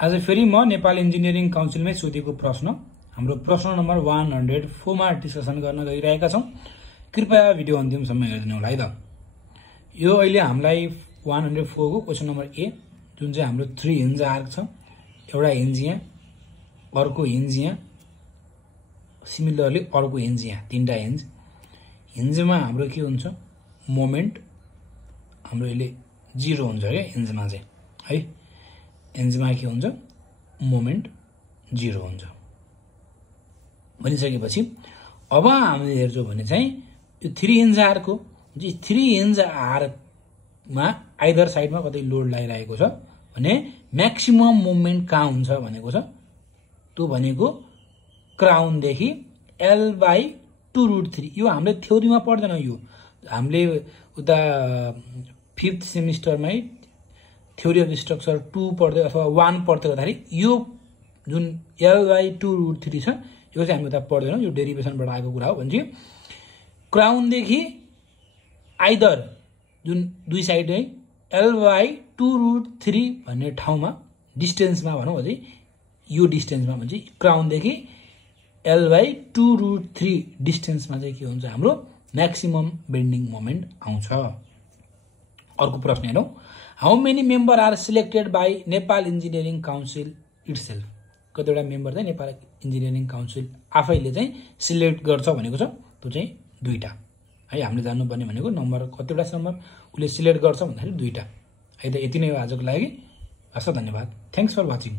आज फेरि म नेपाल इन्जिनियरिङ काउन्सिलमै सोधेको प्रश्न हाम्रो प्रश्न नम्बर 104 मा डिस्कसन गर्न गइरहेका छौं। कृपया भिडियो अन्तिमसम्म हेर्दिनु होला है त। यो अहिले हामीलाई 104 को क्वेशन नम्बर ए जुन चाहिँ हाम्रो 3 हिन्ज आर्क छ, एउटा हिन्ज यहाँ, अर्को हिन्ज यहाँ, सिमिलरली अर्को हिन्ज यहाँ, तीनटा हिन्ज। हिन्जमा हाम्रो के हुन्छ, मोमेन्ट हाम्रो अहिले 0 हुन्छ के हिन्जमा चाहिँ है। हिन्जमा के हुन्छ, मोमेन्ट 0 हुन्छ। भनिसकेपछि अब हामीले हेर्छौं भने चाहिँ यो 3 हिन्ज आर्कको 3 हिन्ज आर्कमा आइदर साइडमा कतै लोड लागिरहेको छ भने म्याक्सिमम मोमेन्ट कहाँ हुन्छ भनेको छ, त्यो भनेको क्राउन देखि L/2√3। यो हामीले थ्योरीमा पढ्दैन, यो हामीले उता 5th सेमिस्टरमै थ्योरी अफ स्ट्रक्चर 2 पढ्दै अथवा 1 पढ्दै गर्दाखेरि यो जुन L/2√3 छ यो चाहिँ हामी उता पढ्दैनौं, यो डेरिभेसनबाट आएको कुरा हो। भन्छ क्राउन देखि आइदर जुन दुई साइड है L/2√3 भन्ने ठाउँमा डिस्टेन्समा भनौं अझै यो डिस्टेन्समा भन्छ क्राउन देखि L/2√3 डिस्टेन्समा चाहिँ के हुन्छ, हाम्रो म्याक्सिमम बेन्डिङ मोमेन्ट आउँछ। अर्को प्रश्न हेरौं, how many member are selected by Nepal engineering council itself. कतिवटा मेम्बर चाहिँ नेपाल इन्जिनियरिङ काउन्सिल आफैले चाहिँ सिलेक्ट गर्छ भनेको छ, त्यो चाहिँ 2टा है। हामीले जान्नुपर्ने भनेको नम्बर कतिवटा नम्बर उसले सिलेक्ट गर्छ भन्दाखेरि 2टा है त। यति नै हो आजको लागि। हस्, धन्यवाद। Thanks for watching.